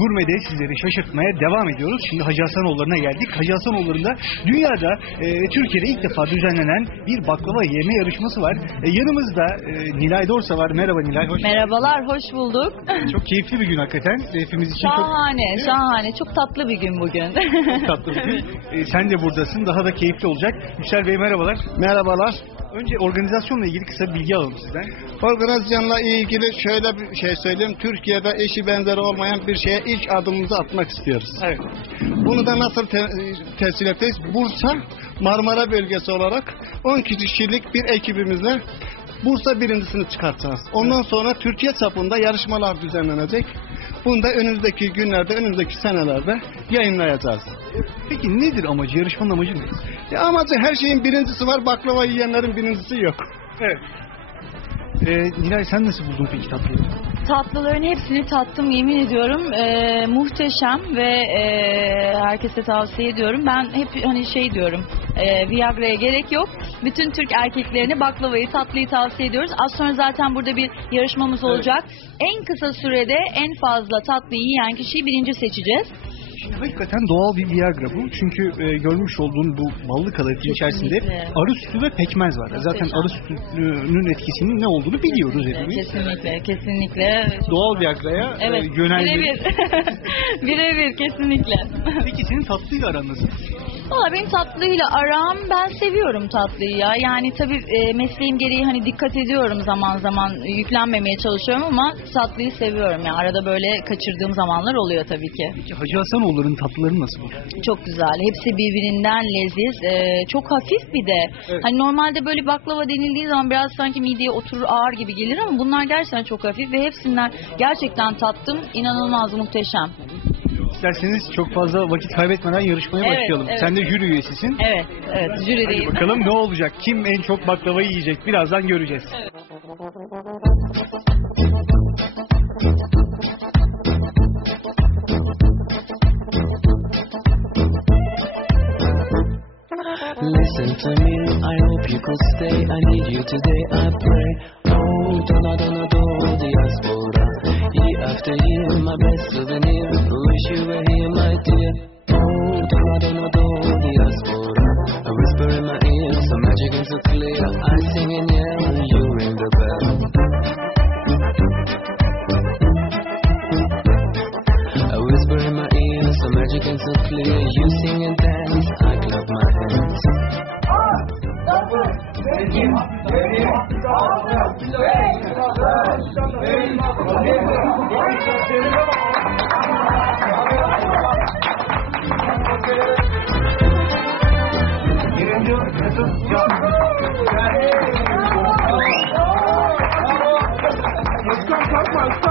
görmede sizleri şaşırtmaya devam ediyoruz. Şimdi Hacı Hasanoğulları'na geldik. Hacı Hasanoğulları'nda dünyada e, Türkiye'de ilk defa düzenlenen bir baklava yeme yarışması var. E, yanımızda e, Nilay Dorsa var. Merhaba Nilay. Hoş Merhabalar, hoş bulduk. Çok keyifli bir gün hakikaten. Hepimiz için çok Şahane, şahane. Çok tatlı bir gün bugün. tatlı bir gün. E, sen de buradasın. Daha da keyifli olacak. Yüksel Bey merhabalar. Merhabalar. Önce organizasyonla ilgili kısa bir bilgi alalım sizden. Organizasyonla ilgili şöyle bir şey söyleyeyim. Türkiye'de eşi benzeri olmayan bir şeye ilk adımımızı atmak istiyoruz. Evet. Bunu da nasıl te- tescil edeceğiz? Bursa Marmara bölgesi olarak 10 kişilik bir ekibimizle Bursa birincisini çıkartacağız. Ondan sonra Türkiye çapında yarışmalar düzenlenecek. Bunu da önümüzdeki günlerde, önümüzdeki senelerde yayınlayacağız. Peki nedir amacı? Yarışmanın amacı ne? Ya amacı her şeyin birincisi var, baklava yiyenlerin birincisi yok. Evet. E, Nilay sen nasıl buldun peki tatlıyı? Tatlıların hepsini tattım yemin ediyorum. Ee, muhteşem ve e, herkese tavsiye ediyorum. Ben hep hani şey diyorum. E, Viagra'ya gerek yok. Bütün Türk erkeklerine baklavayı, tatlıyı tavsiye ediyoruz. Az sonra zaten burada bir yarışmamız olacak. En kısa sürede en fazla tatlıyı yiyen kişiyi birinci seçeceğiz. Şimdi hakikaten doğal bir Viagra bu. Çünkü e, görmüş olduğun bu ballı kadayıfın içerisinde Kesinlikle. arı sütü ve pekmez var. Zaten arı sütünün etkisinin ne olduğunu biliyoruz hepimiz. Kesinlikle, kesinlikle. Doğal Viagra'ya e, Evet, yöneldi. birebir. birebir, kesinlikle. Peki senin tatlıyla aran nasıl? Valla benim tatlıyla aram ben seviyorum tatlıyı ya. Yani tabii e, mesleğim gereği hani dikkat ediyorum zaman zaman yüklenmemeye çalışıyorum ama tatlıyı seviyorum ya. Arada böyle kaçırdığım zamanlar oluyor tabii ki. Peki Hacı Hasanoğulları'nın tatlıları nasıl? Çok güzel. Hepsi birbirinden leziz. E, çok hafif bir de. Evet. Hani normalde böyle baklava denildiği zaman biraz sanki mideye oturur ağır gibi gelir ama bunlar gerçekten çok hafif ve hepsinden gerçekten tattım. İnanılmaz muhteşem. İsterseniz çok fazla vakit kaybetmeden yarışmaya Evet, başlayalım. evet. Sen de jüri üyesisin. Evet, evet. Jürideyim. bakalım ne olacak? Kim en çok baklavayı yiyecek? Birazdan göreceğiz. Listen to me, I hope you could stay. I need you today, I pray. magic and so clear. You sing and dance, I clap my hands. Let's go, come on,